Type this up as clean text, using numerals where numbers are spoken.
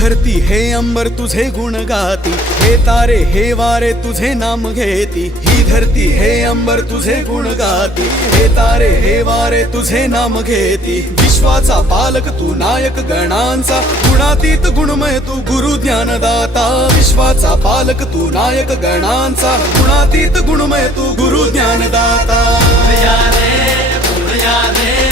धरती हे अंबर तुझे गुण गाती, हे तारे हे वारे तुझे नाम घेती। ही धरती हे अंबर तुझे गुण गाती, हे तारे हे वारे तुझे नाम घेती। विश्वाचा पालक तू नायक गणांचा, गुणातीत गुणमय तू गुरु ज्ञानदाता। विश्वाचा पालक तू नायक गणांचा, गुणातीत गुणमय तू गुरु ज्ञानदाता। पुरया रे